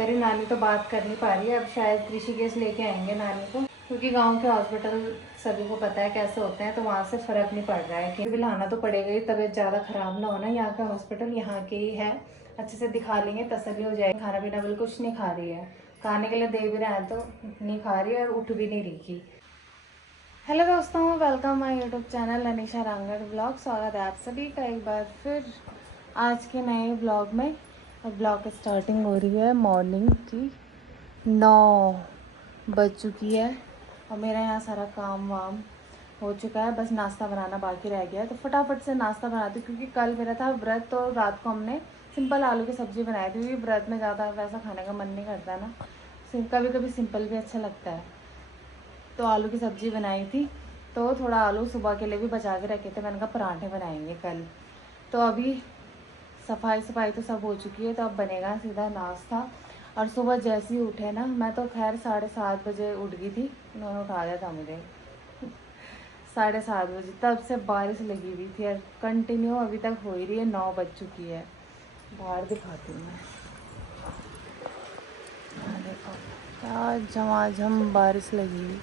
करी, नानी तो बात कर नहीं पा रही है। अब शायद ऋषिकेश लेके आएंगे नानी को, क्योंकि गांव के हॉस्पिटल सभी को पता है कैसे होते हैं, तो वहाँ से फ़र्क नहीं पड़ रहा है कि भी लाना तो पड़ेगा ही, तबीयत ज़्यादा ख़राब ना होना। यहाँ का हॉस्पिटल यहाँ के ही है, अच्छे से दिखा लेंगे, तसल्ली हो जाएगी। खाना पीना बिल्कुल कुछ नहीं खा रही है, खाने के लिए दे भी रहे हैं तो नहीं खा रही है और उठ भी नहीं रही थी। हेलो दोस्तों, welcome my YouTube channel Anisha Rangad blog. स्वागत है आप सभी का एक बार फिर आज के नए ब्लॉग में। अब ब्लॉग की स्टार्टिंग हो रही है मॉर्निंग की, 9 बज चुकी है और मेरा यहाँ सारा काम वाम हो चुका है, बस नाश्ता बनाना बाकी रह गया है। तो फटाफट से नाश्ता बनाती हूँ, क्योंकि कल मेरा था व्रत, तो रात को हमने सिंपल आलू की सब्ज़ी बनाई थी, क्योंकि व्रत में ज़्यादा वैसा खाने का मन नहीं करता ना, कभी कभी सिंपल भी अच्छा लगता है। तो आलू की सब्ज़ी बनाई थी, तो थोड़ा आलू सुबह के लिए भी बचा के रखे थे, मैंने कहा पराठे बनाएंगे कल। तो अभी सफाई तो सब हो चुकी है, तो अब बनेगा सीधा नाश्ता। और सुबह जैसे ही उठे ना, मैं तो खैर 7:30 बजे उठ गई थी, उन्होंने उठा दिया था मुझे 7:30 बजे। तब से बारिश लगी हुई थी और कंटिन्यू अभी तक हो ही रही है, 9 बज चुकी है। बाहर दिखाती हूँ मैं, देखो क्या झमाझम बारिश लगी हुई।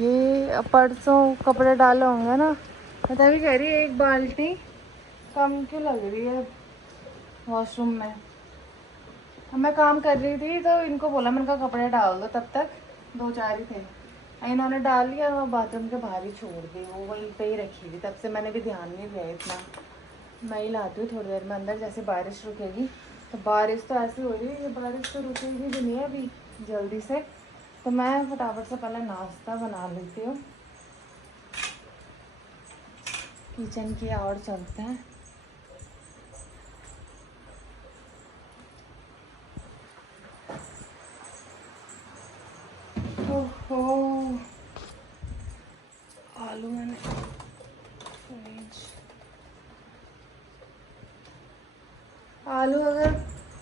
ये परसों कपड़े डाले होंगे ना, मैं तभी कह रही है एक बाल्टी कम क्यों लग रही है वॉशरूम में। अब मैं काम कर रही थी तो इनको बोला, मैंने कहा कपड़े डाल दो, तब तक 2-4 ही थे, इन्होंने डाल लिया और बाथरूम के बाहर ही छोड़ दी, वो वहीं पे ही रखी थी। तब से मैंने भी ध्यान नहीं दिया इतना। मैं ही लाती हूँ थोड़ी देर में अंदर, जैसे बारिश रुकेगी। तो बारिश तो ऐसी हो रही है, ये बारिश तो रुकेगी भी नहीं है अभी जल्दी से। तो मैं फटाफट से पहले नाश्ता बना लेती हूँ, किचन की ओर चलते हैं। ओहो, आलू मैंने आलू अगर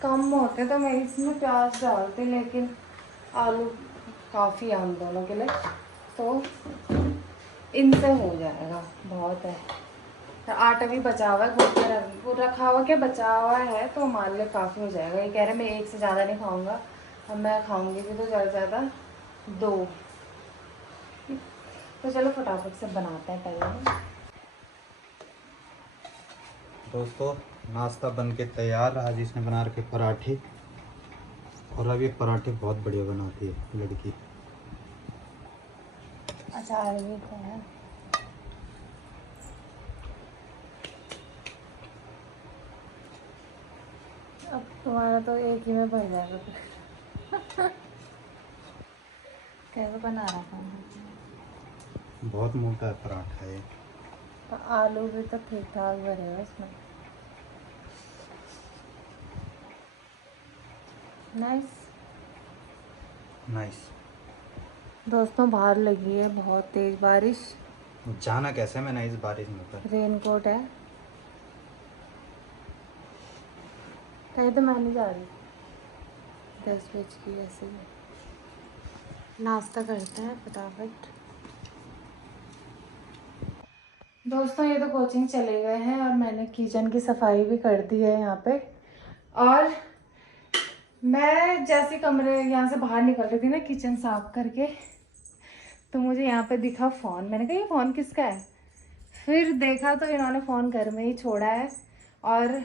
कम होते तो मैं इसमें प्याज डालती, लेकिन आलू काफ़ी है हम दोनों के लिए, तो इनसे हो जाएगा, बहुत है। तो आटा भी बचा हुआ है, वो रखा हुआ क्या बचा हुआ है, तो मान ले काफ़ी हो जाएगा। ये कह रहे मैं एक से ज़्यादा नहीं खाऊंगा, अब मैं खाऊंगी भी तो ज़्यादा से ज़्यादा 2। तो चलो फटाफट से बनाते हैं पहले। दोस्तों, नाश्ता बन के तैयार। आज इसने बना रखे पराठे, और अब ये पराठे बहुत बढ़िया बनाती है लड़की। अचार भी तो है। अब तुम्हारा तो एक ही में बन जाएगा। कैसे बना रहा था? बहुत मोटा है पराठा ये। तो आलू भी तो ठीक ठाक भरे हुए इसमें। Nice nice. दोस्तों, बाहर लगी है बहुत तेज बारिश। जाना कैसे मैंने इस बारिश में पर। रेनकोट है, कहीं तो मैं नहीं जा रही। 10 बज की ऐसे ही नाश्ता करते हैं फटाफट। दोस्तों, ये तो कोचिंग चले गए हैं और मैंने किचन की सफाई भी कर दी है यहाँ पे। और मैं जैसे कमरे यहाँ से बाहर निकल रही थी ना किचन साफ करके, तो मुझे यहाँ पे दिखा फ़ोन। मैंने कहा ये फ़ोन किसका है? फिर देखा तो इन्होंने फ़ोन घर में ही छोड़ा है। और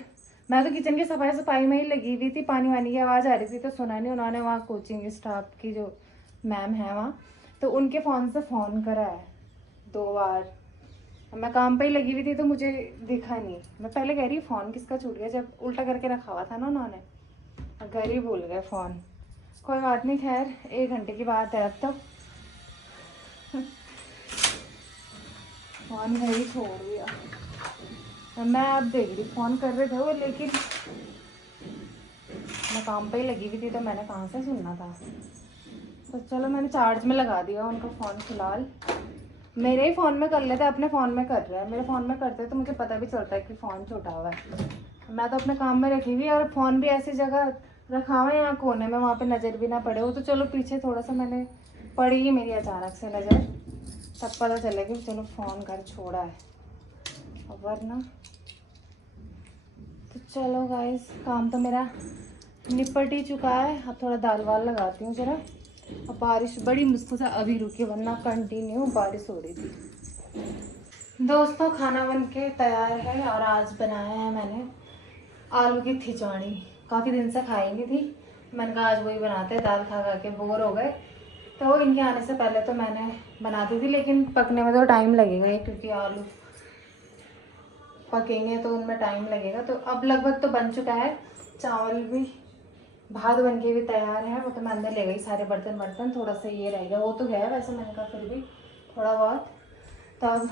मैं तो किचन की सफाई में ही लगी हुई थी, पानी वानी की आवाज़ आ रही थी तो सुना नहीं। उन्होंने वहाँ कोचिंग स्टाफ की जो मैम है वहाँ, तो उनके फ़ोन से फ़ोन करा है 2 बार। मैं काम पे ही लगी हुई थी तो मुझे दिखा नहीं। मैं पहले कह रही फ़ोन किसका छूट गया, जब उल्टा करके रखा हुआ था ना उन्होंने, घर ही भूल गए फ़ोन। कोई बात नहीं, खैर 1 घंटे की बात है। अब तो फ़ोन घर ही छोड़ दिया। मैं अब देख रही फ़ोन कर रहे थे वो, लेकिन मैं काम पे ही लगी हुई थी तो मैंने कहाँ से सुनना था। तो चलो मैंने चार्ज में लगा दिया उनका फ़ोन। फ़िलहाल मेरे ही फ़ोन में कर लेते, अपने फ़ोन में कर रहे हैं। मेरे फ़ोन में करते तो मुझे पता भी चलता है कि फ़ोन छूटा हुआ है। मैं तो अपने काम में रखी हुई, और फ़ोन भी ऐसी जगह रखा हुआ है यहाँ कोने में, वहाँ पे नज़र भी ना पड़े। वो तो चलो पीछे थोड़ा सा मैंने पड़ी ही मेरी अचानक से नज़र, तब पता चला कि चलो फ़ोन घर छोड़ा है, वरना तो चलो गाइस, काम तो मेरा निपट ही चुका है। अब थोड़ा दाल वाल लगाती हूँ जरा। अब बारिश बड़ी मुश्किल से अभी रुकी, वरना कंटिन्यू बारिश हो रही थी। दोस्तों, खाना बन के तैयार है और आज बनाया है मैंने आलू की खिचड़ी। काफ़ी दिन से खाई नहीं थी, मैंने कहा आज वही बनाते हैं। दाल खा खा के बोर हो गए, तो इनके आने से पहले तो मैंने बना दी थी, लेकिन पकने में तो टाइम लगेगा ही, क्योंकि आलू पकेंगे तो उनमें टाइम लगेगा। तो अब लगभग तो बन चुका है। चावल भी, भात बन के भी तैयार है। वो तो मैं अंदर ले गई सारे बर्तन थोड़ा सा ये रहेगा, वो तो है वैसे, मैंने कहा फिर भी थोड़ा बहुत। तब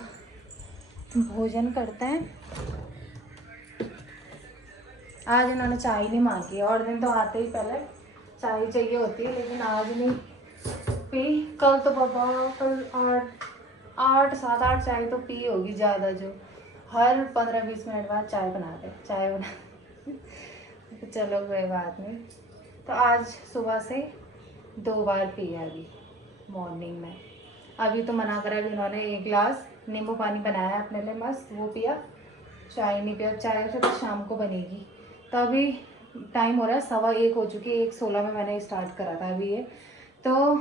भोजन करते हैं। आज इन्होंने चाय नहीं मांगी, और दिन तो आते ही पहले चाय चाहिए होती है, लेकिन आज नहीं पी। कल तो पापा कल 8 7 8 चाय तो पी होगी ज़्यादा, जो हर 15-20 मिनट बाद चाय बना तो चलो कोई बात नहीं। तो आज सुबह से 2 बार पिया अभी मॉर्निंग में। अभी तो मना करा, अभी उन्होंने 1 गिलास नींबू पानी बनाया अपने लिए, मस्त वो पिया। चाय नहीं पिया, चाय से तो शाम को बनेगी। तो अभी टाइम हो रहा है 1:15 हो चुकी है। 1:16 में मैंने स्टार्ट करा था अभी ये। तो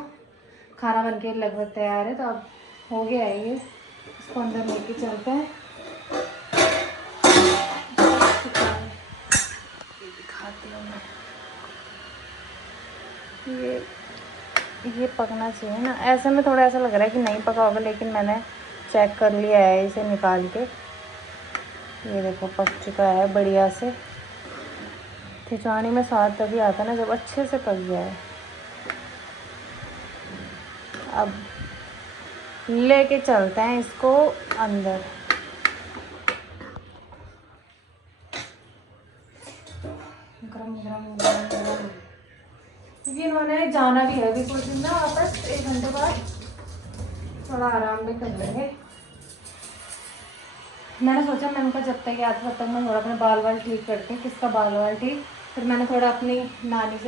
खाना बन के लगभग तैयार है, तो अब हो गया है ये। इसको अंदर लेके चलते हैं। ये दिखाती हूँ मैं। ये पकना चाहिए ना, ऐसे में थोड़ा ऐसा लग रहा है कि नहीं पका होगा, लेकिन मैंने चेक कर लिया है इसे निकाल के। ये देखो पक चुका है बढ़िया से। खिचड़ी में स्वाद तभी आता है ना जब अच्छे से पक जाए। अब लेके चलते हैं इसको अंदर। गरम गरम गरम गरम, क्योंकि इन्होंने जाना भी है अभी कुछ दिन ना वापस, 1 घंटे बाद। थोड़ा आराम भी कर लेंगे। मैंने सोचा, मैंने कहा जब तक याद तब तक मैं थोड़ा अपने बाल वाल ठीक करती हूँ। किसका बाल वाल ठीक, फिर मैंने थोड़ा अपनी नानी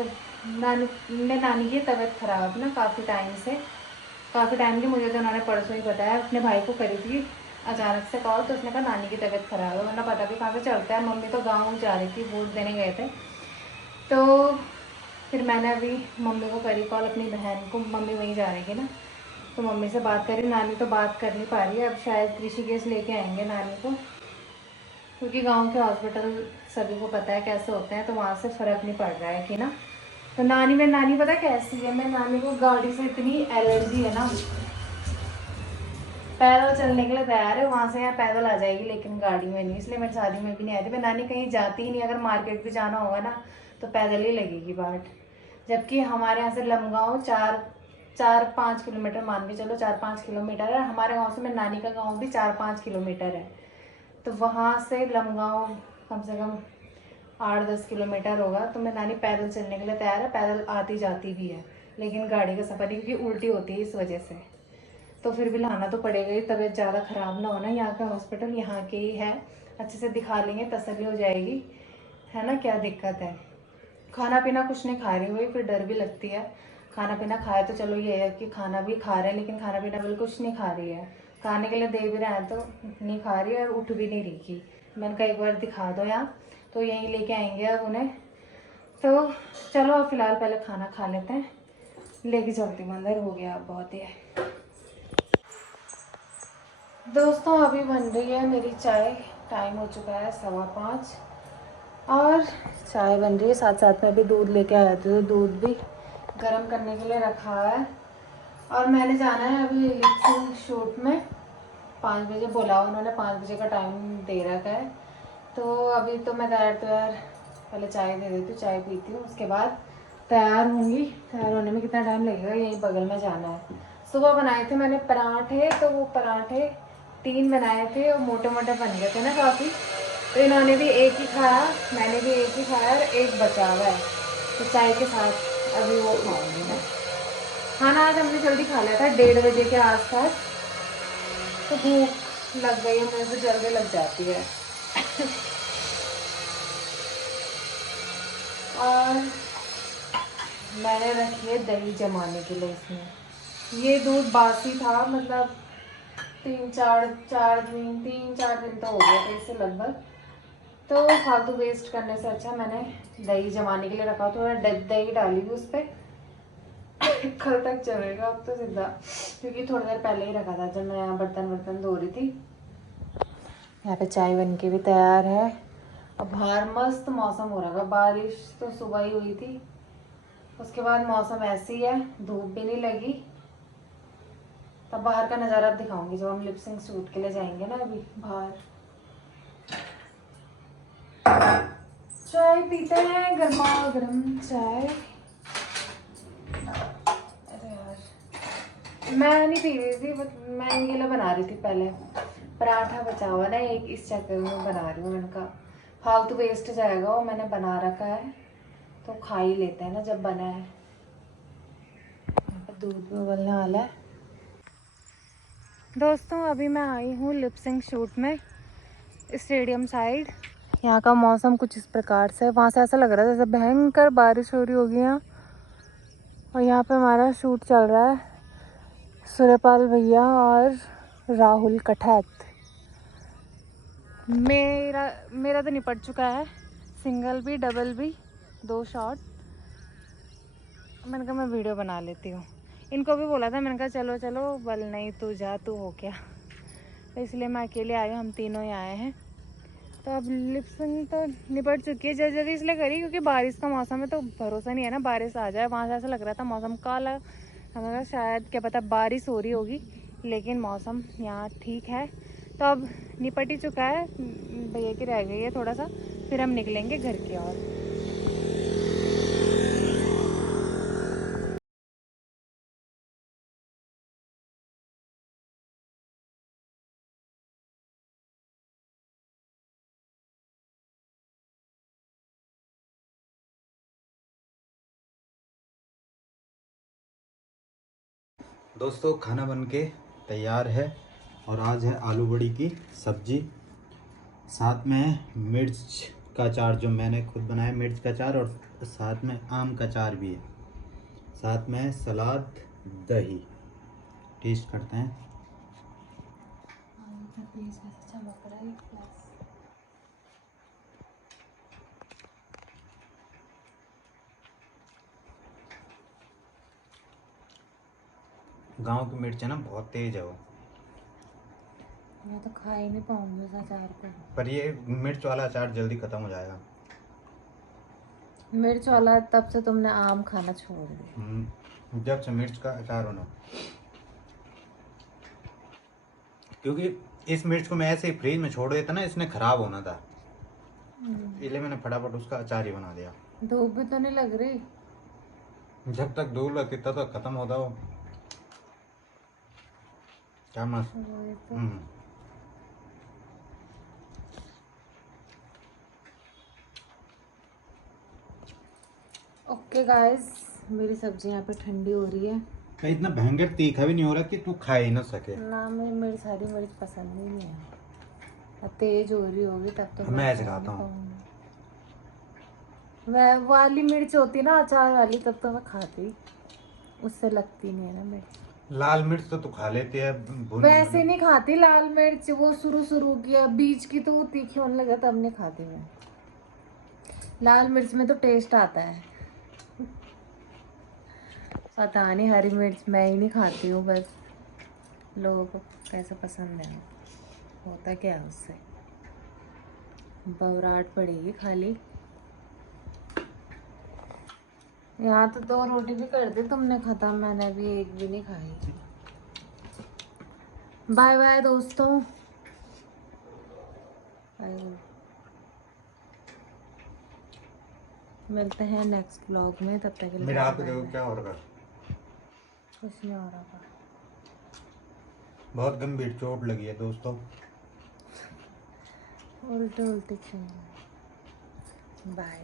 की तबीयत ख़राब ना काफ़ी टाइम की। मुझे तो उन्होंने परसों ही बताया, अपने भाई को करी थी अचानक से कॉल, तो उसने कहा नानी की तबीयत ख़राब है, वरना पता भी कहाँ से चलता है। मम्मी तो गाँव जा रही थी, वोट देने गए थे। तो फिर मैंने अभी मम्मी को करी कॉल, अपनी बहन को। मम्मी वहीं जा रही थी ना, तो मम्मी से बात करी। नानी तो बात कर नहीं पा रही है, अब शायद ऋषिकेश लेके आएंगे नानी को, क्योंकि गांव के हॉस्पिटल सभी को पता है कैसे होते हैं, तो वहाँ से फ़र्क नहीं पड़ रहा है कि ना। तो नानी पता कैसी है, मैं नानी को गाड़ी से इतनी एलर्जी है ना, पैदल चलने के लिए तैयार है, वहाँ से यहाँ पैदल आ जाएगी, लेकिन गाड़ी में नहीं। इसलिए मेरी शादी में भी नहीं आई थी। मैं नानी कहीं जाती ही नहीं, अगर मार्केट भी जाना होगा ना तो पैदल ही लगेगी बाट। जबकि हमारे यहाँ से लमगांव 4-5 किलोमीटर, मान के चलो 4-5 किलोमीटर है। हमारे गांव से मेरी नानी का गांव भी 4-5 किलोमीटर है। तो वहाँ से लमगांव कम से कम 8-10 किलोमीटर होगा। तो मेरी नानी पैदल चलने के लिए तैयार है, पैदल आती जाती भी है, लेकिन गाड़ी का सफ़र नहीं, क्योंकि उल्टी होती है इस वजह से। तो फिर भी लाना तो पड़ेगा ही, तबीयत ज़्यादा ख़राब ना होना। यहाँ का हॉस्पिटल यहाँ के ही है, अच्छे से दिखा लेंगे, तसल्ली हो जाएगी, है ना। क्या दिक्कत है, खाना पीना कुछ नहीं खा रही हुई, फिर डर भी लगती है। खाना पीना खाए तो चलो ये है कि खाना भी खा रहे हैं, लेकिन खाना पीना बिल्कुल कुछ नहीं खा रही है। खाने के लिए दे भी रहे हैं तो नहीं खा रही है, और उठ भी नहीं रही थी। मैंने कहा एक बार दिखा दो यहाँ, तो यहीं लेके आएंगे अब उन्हें। तो चलो अब फिलहाल पहले खाना खा लेते हैं, लेके चलती हूँ अंदर। हो गया अब बहुत ही है। दोस्तों, अभी बन रही है मेरी चाय। टाइम हो चुका है 5:15 और चाय बन रही है। साथ साथ में भी दूध लेके आया था, तो दूध भी गर्म करने के लिए रखा है। और मैंने जाना है अभी लिपसिंग शूट में 5 बजे, बोला उन्होंने 5 बजे का टाइम दे रखा है। तो अभी तो मैं तैयार पहले चाय दे देती हूँ, चाय पीती हूँ, उसके बाद तैयार होंगी। तैयार होने में कितना टाइम लगेगा, यहीं बगल में जाना है। सुबह बनाए थे मैंने पराठे, तो वो पराठे 3 बनाए थे और मोटे मोटे बन गए थे ना काफ़ी। तो इन्होंने भी एक ही खाया, मैंने भी एक ही खाया, और एक बचा हुआ है, तो चाय के साथ अभी वो खाऊंगी मैं। खाना आज हमने जल्दी खा लिया था 1:30 बजे के आसपास, तो भूख लग गई है, मुझे तो जल्दी लग जाती है। और मैंने रखी है दही जमाने के लिए इसमें। ये दूध बासी था, मतलब 3-4 दिन तो हो गया था इसे लगभग। तो फालतू वेस्ट करने से अच्छा मैंने दही जमाने के लिए रखा, थोड़ा दही डाली हुई उस पर। कल तक चलेगा अब तो सीधा, क्योंकि थोड़ी देर पहले ही रखा था जब मैं बर्तन वर्तन धो रही थी। यहाँ पे चाय बन के भी तैयार है। अब बाहर मस्त मौसम हो रहा है, बारिश तो सुबह ही हुई थी, उसके बाद मौसम ऐसी है, धूप भी नहीं लगी। तब बाहर का नज़ारा दिखाऊंगी जब हम लिप सिंक शूट के लिए जाएंगे ना अभी बाहर। चाय पीते हैं, गर्मा गर्म चाय। अरे यार, मैं नहीं पी रही थी, बट मैं इनके लिए बना रही थी पहले। पराठा बचा हुआ ना एक, इस चक्कर में बना रही हूँ। मैंने कहा फालतू वेस्ट जाएगा, वो मैंने बना रखा है तो खा ही लेते हैं ना जब बना है। यहाँ पर दूध भी उबलने वाला है। दोस्तों अभी मैं आई हूँ लिप सिंक शूट में स्टेडियम साइड। यहाँ का मौसम कुछ इस प्रकार से, वहाँ से ऐसा लग रहा है जैसे भयंकर बारिश हो रही होगी यहाँ। और यहाँ पे हमारा शूट चल रहा है, सूर्यपाल भैया और राहुल कठैत। मेरा तो निपट चुका है, सिंगल भी डबल भी 2 शॉट। मैंने कहा मैं वीडियो बना लेती हूँ। इनको भी बोला था, मैंने कहा चलो चलो, बल नहीं तू जा, तू हो क्या। तो इसलिए मैं अकेले आई हूँ, हम तीनों ही आए हैं। तो अब लिप सिंक तो निपट चुकी है, जल्दी इसलिए करी क्योंकि बारिश का मौसम है तो भरोसा नहीं है ना बारिश आ जाए। वहाँ से ऐसा लग रहा था मौसम काला, हमें कहा शायद क्या पता बारिश हो रही होगी, लेकिन मौसम यहाँ ठीक है। तो अब निपट ही चुका है, भैया की रह गई है थोड़ा सा, फिर हम निकलेंगे घर की ओर। दोस्तों खाना बन के तैयार है और आज है आलू बड़ी की सब्जी, साथ में मिर्च का अचार जो मैंने खुद बनाया, मिर्च का अचार, और साथ में आम का अचार भी है, साथ में सलाद, दही। टेस्ट करते हैं। गांव की मिर्च है ना, बहुत तेज है वो। मैं तो खा ही नहीं पाऊंगी इस अचार को। पर ये मिर्च वाला अचार जल्दी खत्म हो जाएगा। मिर्च वाला तब से तुमने आम खाना छोड़ दिया। जब से मिर्च का अचार होना, क्योंकि इस मिर्च को मैं ऐसे ही फ्रीज में छोड़ देता ना, इसने खराब होना था, इसलिए मैंने फटाफट उसका अचार ही बना दिया। धूप भी तो नहीं लग रही। जब तक धूप लगती तब तक खत्म होता वो। क्या मस्त। वही तो। ओके गाइस, मेरी सब्जी यहाँ पे ठंडी हो रही है। इतना भयंकर तीखा भी नहीं हो रहा कि तू खा ही ना सके। ना, मैं मेरी सारी मिर्च पसंद ही नहीं है। अब तेज हो रही होगी तब तो मैं ऐसे खाता हूँ। वह वाली मिर्च होती ना अचार वाली, तब तो मैं खाती, उससे लगती नहीं है ना मिर्च। लाल मिर्च तो तू खा लेती है, वैसे नहीं खाती लाल मिर्च, वो शुरू की है, बीच की तो वो तीखी होने लगा तब नहीं खाती मैं। लाल मिर्च में तो टेस्ट आता है। पता नहीं, हरी मिर्च मैं ही नहीं खाती हूँ, बस लोगों को कैसे पसंद है, होता क्या है उससे, बवराहट पड़ेगी खाली। यहाँ तो 2 रोटी भी कर दी तुमने खत्म, मैंने अभी एक भी नहीं खाई। बाय बाय दोस्तों। मिलते हैं नेक्स्ट व्लॉग में, तब तक के लिए मेरा आप देखो क्या हो रहा है। कुछ नहीं हो रहा था। बहुत गंभीर चोट लगी है दोस्तों। उल्टे उल्टे क्यों? बाय।